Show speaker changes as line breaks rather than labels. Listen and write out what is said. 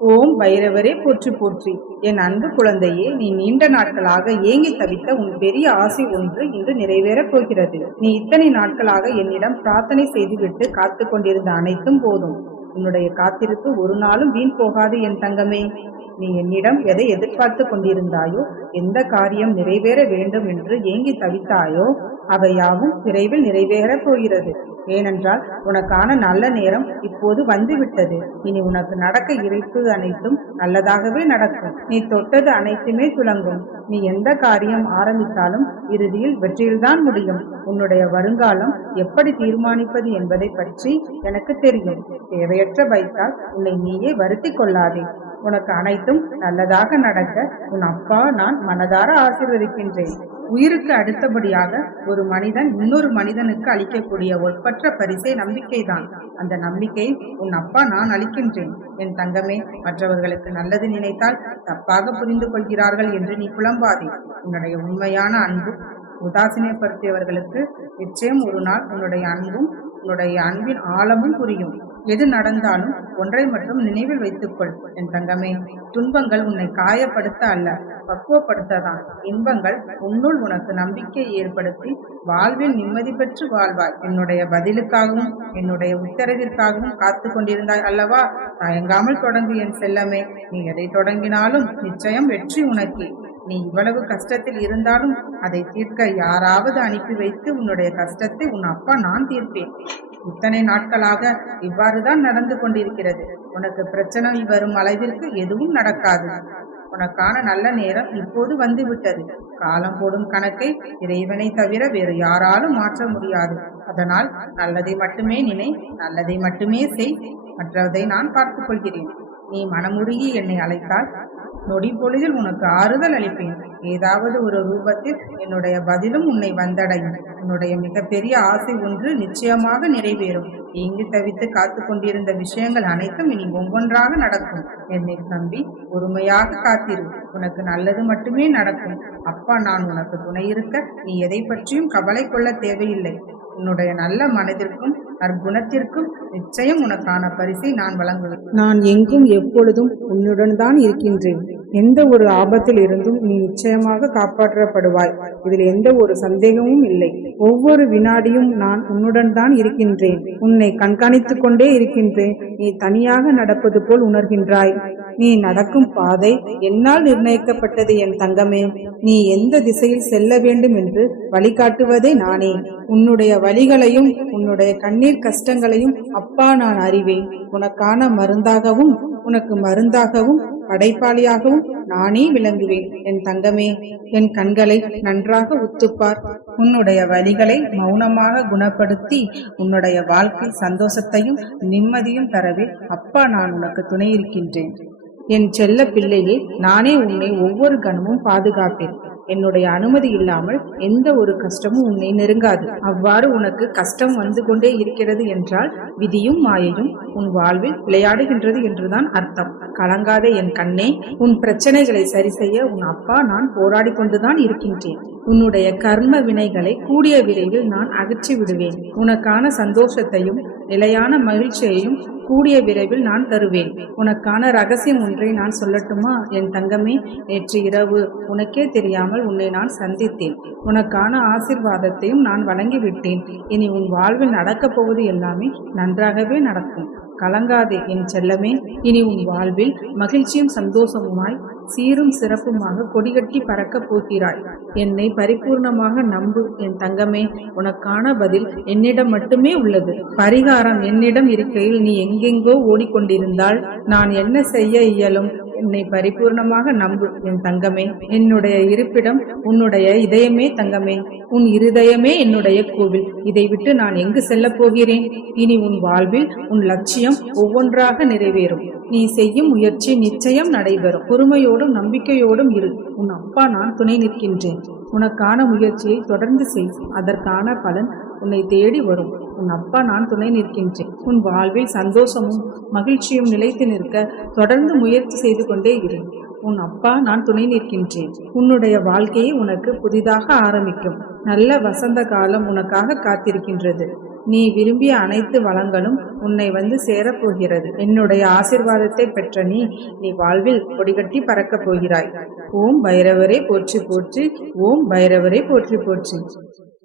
ஓம் பைரவரே போற்றி போற்றி. என் அன்பு குழந்தையே நீ நீண்ட நாட்களாக ஏங்கி தவித்த உன் பெரிய ஆசை ஒன்று இன்று நிறைவேறப் போகிறது. நீ இத்தனை நாட்களாக என்னிடம் பிரார்த்தனை செய்துவிட்டு காத்து கொண்டிருந்த அனைத்தும் போதும். உன்னுடைய காத்திருப்பு ஒரு நாளும் வீண் போகாது என் தங்கமே. நீ என்னிடம் எதை எதிர்பார்த்து கொண்டிருந்தாயோ எந்த காரியம் நிறைவேற வேண்டும் என்று ஏங்கி தவித்தாயோ அவையாவும் விரைவில் நிறைவேறப் போகிறது. ஏனென்றால் உனக்கான நல்ல நேரம் இப்போது வந்துவிட்டது. இனி உனக்கு நடக்க இருப்பது அனைத்தும் நல்லதாகவே நடக்கும். நீ தொட்டது அனைத்துமே துலங்கும் நீ எந்த காரியம் ஆரம்பித்தாலும் இறுதியில் வெற்றியில்தான் முடியும். உன்னுடைய வருங்காலம் எப்படி தீர்மானிப்பது என்பதை பற்றி எனக்கு தெரியும். தேவையற்ற வைத்தால் உன்னை நீயே வருத்தி கொள்ளாதே. உனக்கு அனைத்தும் நல்லதாக நடக்க உன் அப்பா நான் மனதார ஆசீர்வதிக்கின்றேன். உயிருக்கு அடுத்தபடியாக ஒரு மனிதன் இன்னொரு மனிதனுக்கு அளிக்கக்கூடிய ஒப்பற்ற பரிசே நம்பிக்கைதான். அந்த நம்பிக்கை உன் அப்பா நான் அளிக்கின்றேன். என் தங்கமே மற்றவர்களுக்கு நல்லது நினைத்தால் தப்பாக புரிந்து கொள்கிறார்கள் என்று நீ புலம்பாதே. உன்னுடைய உண்மையான அன்பு உதாசீனப்படுத்தியவர்களுக்கு நிச்சயம் ஒரு நாள் உன்னுடைய அன்பும் உன்னுடைய அன்பின் ஆழமும் புரியும். எது நடந்தாலும் ஒன்றை மட்டும் நினைவில் வைத்துக்கொள் என் தங்கமே. துன்பங்கள் உன்னை காயப்படுத்த அல்ல பக்குவப்படுத்ததான். இன்பங்கள் உன்னுள் உனக்கு நம்பிக்கை ஏற்படுத்தி வாழ்வில் நிம்மதி பெற்று வாழ்வாய். என்னுடைய பதிலுக்காகவும் என்னுடைய உத்தரவிற்காகவும் காத்து கொண்டிருந்தாய் அல்லவா? தயங்காமல் தொடங்கு என் செல்லமே. நீ எதை தொடங்கினாலும் நிச்சயம் வெற்றி உனக்கு. நீ இவ்வளவு கஷ்டத்தில் இருந்தாலும் அதை தீர்க்க யாராவது அனுப்பி வைத்து உன்னுடைய கஷ்டத்தை உன் அப்பா நான் தீர்ப்பேன். இத்தனை நாட்களாக இவ்வாறுதான் நடந்து கொண்டிருக்கிறது. உனக்கு பிரச்சனை வரும் அளவிற்கு எதுவும் நடக்காது. உனக்கான நல்ல நேரம் இப்போது வந்து விட்டது காலம் போடும் கணக்கை இறைவனை தவிர வேறு யாராலும் மாற்ற முடியாது. அதனால் நல்லதை மட்டுமே நினை நல்லதை மட்டுமே செய். மற்றதை நான் பார்த்துக் கொள்கிறேன். நீ மனமுருகி என்னை அழைத்தால் நொடி பொழுதில் உனக்கு ஆறுதல் அளிப்பேன். ஏதாவது ஒரு ரூபத்தில் என்னுடைய பதிலும் உன்னை வந்தடையும். உன்னுடைய மிகப்பெரிய ஆசை ஒன்று நிச்சயமாக நிறைவேறும். இங்கு தவித்து காத்து கொண்டிருந்த விஷயங்கள் அனைத்தும் இனி ஒவ்வொன்றாக நடக்கும். என்னை நம்பி பொறுமையாக காத்திரு. உனக்கு நல்லது மட்டுமே நடக்கும். அப்பா நான் உனக்கு துணை இருக்க நீ எதை பற்றியும் கவலை கொள்ள தேவையில்லை. உன்னுடைய நல்ல மனதிற்கும் நற்குணத்திற்கும் நிச்சயம் உனக்கான பரிசை நான் வழங்குவேன். நான் எங்கும் எப்பொழுதும் உன்னுடன் தான் இருக்கின்றேன். எந்த ஒரு ஆபத்தில் இருந்தும் நீ நிச்சயமாக காப்பாற்றப்படுவாய். இதில் எந்த ஒரு சந்தேகமும் இல்லை. ஒவ்வொரு வினாடியும் நான் உன்னுடன் தான் இருக்கின்றேன். உன்னை கண்காணித்துக் கொண்டே இருக்கின்றேன். நீ தனியாக நடப்பது போல் உணர்கின்றாய். நீ நடக்கும் பாதை என்னால் நிர்ணயிக்கப்பட்டது என் தங்கமே. நீ எந்த திசையில் செல்ல வேண்டும் என்று வழிகாட்டுவதே நானே. உன்னுடைய வழிகளையும் உன்னுடைய கண்ணீர் கஷ்டங்களையும் அப்பா நான் அறிவேன். உனக்கான மருந்தாகவும் உனக்கு மருந்தாகவும் படைப்பாளியாகவும் நானே விளங்குவேன். என் தங்கமே என் கண்களை நன்றாக உத்துப்பார். உன்னுடைய வழிகளை மௌனமாக குணப்படுத்தி உன்னுடைய வாழ்க்கை சந்தோஷத்தையும் நிம்மதியும் தரவே அப்பா நான் உனக்கு துணை இருக்கின்றேன். என் செல்ல பிள்ளையே நானே உன்னை ஒவ்வொரு கணமும் பாதுகாப்பேன். என்னுடைய அனுமதி இல்லாமல் எந்த ஒரு கஷ்டமும் உன்னை நெருங்காது. அவ்வாறு உனக்கு கஷ்டம் வந்து கொண்டே இருக்கிறது என்றால் விதியும் மாயையும் உன் வாழ்வில் விளையாடுகின்றது என்றுதான் அர்த்தம். கலங்காதே என் கண்ணே உன் பிரச்சனைகளை சரி செய்ய உன் அப்பா நான் போராடி கொண்டுதான் இருக்கின்றேன். உன்னுடைய கர்ம வினைகளை கூடிய விரைவில் நான் அகற்றி விடுவேன். உனக்கான சந்தோஷத்தையும் நிலையான மகிழ்ச்சியையும் கூடிய விரைவில் நான் தருவேன். உனக்கான ரகசியம் ஒன்றை நான் சொல்லட்டுமா? என் தங்கமே நேற்று இரவு உனக்கே தெரியாமல் உன்னை நான் சந்தித்தேன். உனக்கான ஆசிர்வாதத்தையும் நான் வழங்கிவிட்டேன். இனி உன் வாழ்வில் நடக்கப் போவது எல்லாமே நன்றாகவே நடக்கும். கலங்காதே என் செல்லமே. இனி உன் வாழ்வில் மகிழ்ச்சியும் சந்தோஷமுமாய் சீரும் சிறப்புமாக கொடிகட்டி பறக்கப் போகிறாய். என்னை பரிபூர்ணமாக நம்பு என் தங்கமே. உனக்கான பதில் என்னிடம் மட்டுமே உள்ளது. பரிகாரம் என்னிடம் இருக்கையில் நீ எங்கெங்கோ ஓடிக்கொண்டிருந்தால் நான் என்ன செய்ய இயலும்? என்னை பரிபூர்ணமாக நம்பு. என் தங்கமே என்னுடைய இருப்பிடம் உன்னுடைய இதயமே தங்கமே. உன் இருதயமே என்னுடைய கோவில். இதை விட்டு நான் எங்கு செல்ல போகிறேன்? இனி உன் வாழ்வில் உன் லட்சியம் ஒவ்வொன்றாக நிறைவேறும். நீ செய்யும் முயற்சி நிச்சயம் நடைபெறும். பொறுமையோடும் நம்பிக்கையோடும் இரு. உன் அப்பா நான் துணை நிற்கின்றேன். உனக்கான முயற்சியை தொடர்ந்து செய். அதற்கான பலன் உன்னை தேடி வரும். உன் அப்பா நான் துணை நிற்கின்றேன். உன் வாழ்வில் சந்தோஷமும் மகிழ்ச்சியும் நிலைத்து நிற்க தொடர்ந்து முயற்சி செய்து கொண்டே இரு. உன் அப்பா நான் துணை நிற்கின்றேன். உன்னுடைய வாழ்க்கையை உனக்கு புதிதாக ஆரம்பிக்கும். நல்ல வசந்த காலம் உனக்காக காத்திருக்கின்றது. நீ விரும்பிய அனைத்து வளங்களும் உன்னை வந்து சேரப்போகிறது. என்னுடைய ஆசிர்வாதத்தை பெற்ற நீ நீ வாழ்வில் கொடிகட்டி பறக்கப் போகிறாய். ஓம் பைரவரே போற்றி போற்றி ஓம் பைரவரே போற்றி போற்றி.